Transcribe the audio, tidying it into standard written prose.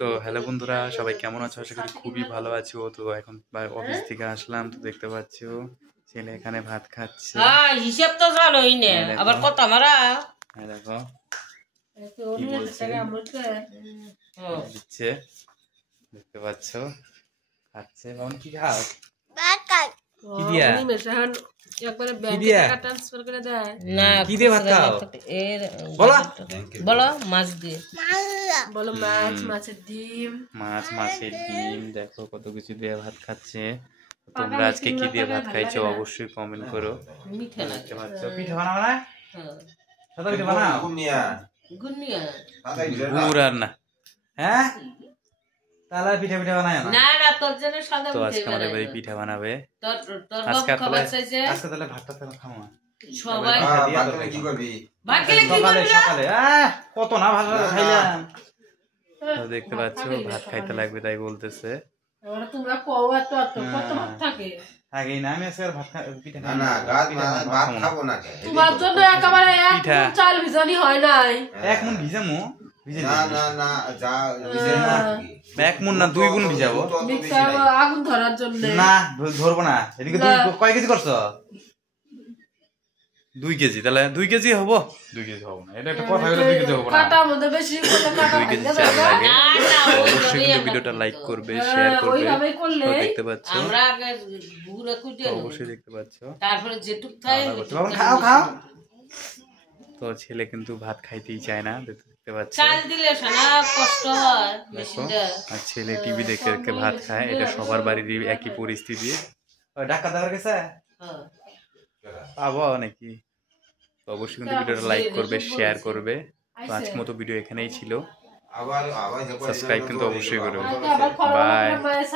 তো হ্যালো বন্ধুরা, সবাই কেমন আছো? আশা করি খুবই ভালো আছো। তো এখন অফিস থেকে আসলাম, তো দেখতে পাচ্ছ ছেলে এখানে ভাত খাচ্ছে। হিসাব তো জানোই না, আবার কত মারা দেখো কি বলছে, দিচ্ছে, দেখতে পাচ্ছ খাচ্ছে। মামন কি খাও? কি দিয়া? কি দিয়া? না কি দিয়ে ভাত খাও? বলো বলো মাছ দিয়ে বলো মাছ, মাছের ডিম। মাছ, মাছের ডিম, দেখো কত কিছু দিয়ে ভাত খাচ্ছে। তোমরা আজকে কি দিয়ে ভাত খাইছো অবশ্যই কমেন্ট করো। মিঠা দেখতে লাগে। পাচ্ছ পিঠা বানাও না? সাদা পিঠা বানাও। গুড় আর না, হ্যাঁ তাহলে পিঠা পিঠা বানায় না। না না, তোর জন্য সাদা তো পিঠা আজকে আমাদের বাড়ি পিঠা বানাবে। আজকে তাহলে ভাতটা তাহলে খাও না। সবাই কি করবি? ভাত খেলে কি সকালে করবি? সকালে কত না ভাত খাইলাম। তো দেখতে পাচ্ছ ভাত খাইতে লাগবে তাই বলতেছে। তোমরা কও এত কত ভাত থাকে। আগেই না, আমি আজকে আর ভাত পিঠা না না, ভাত খাবো না। তোমার জন্য একেবারে এক পিঠা। মুঠ চাল ভিজানি হয় নাই। এক মুন ভিজামু। না না না, যা ভিজে না। এক মুন না 2 গুণ ভিজাবো। মিক্সার আগুন ধরার জন্য। না ধরবো না। এদিকে কয় কেজি করছো? 2 কেজি। তাহলে 2 কেজি হবো? 2 কেজি হবো না, এটা একটা কথা হলো। 2 কেজি হবো না, কাটার মধ্যে বেশি করে কাটা 2 কেজি ভাঙা চাল যাবে। লাগে। না না, অবশ্যই কিন্তু ভিডিওটা লাইক করবে, শেয়ার করবে। ওইভাবে করলে তো দেখতে পাচ্ছ, আমরা আগে গুড়া কুটে তো অবশ্যই দেখতে পাচ্ছ। তারপরে যেটুক খাই বাবা খাও খাও। তো ছেলে কিন্তু ভাত খাইতেই চায় না, দেখতে পাচ্ছ। চাল দিলে না কষ্ট হয় দেখো, মেশিনটা। আর ছেলে টিভি দেখে দেখে ভাত খায়। এটা সবার বাড়ির একই পরিস্থিতি। ডাক্তার দেখার গেছে পাবো নাকি? তো অবশ্যই কিন্তু ভিডিওটা লাইক করবে, শেয়ার করবে। তো আজকের মতো ভিডিও এখানেই ছিল। আবার সাবস্ক্রাইব কিন্তু অবশ্যই করবে। আবার বাই। খরচ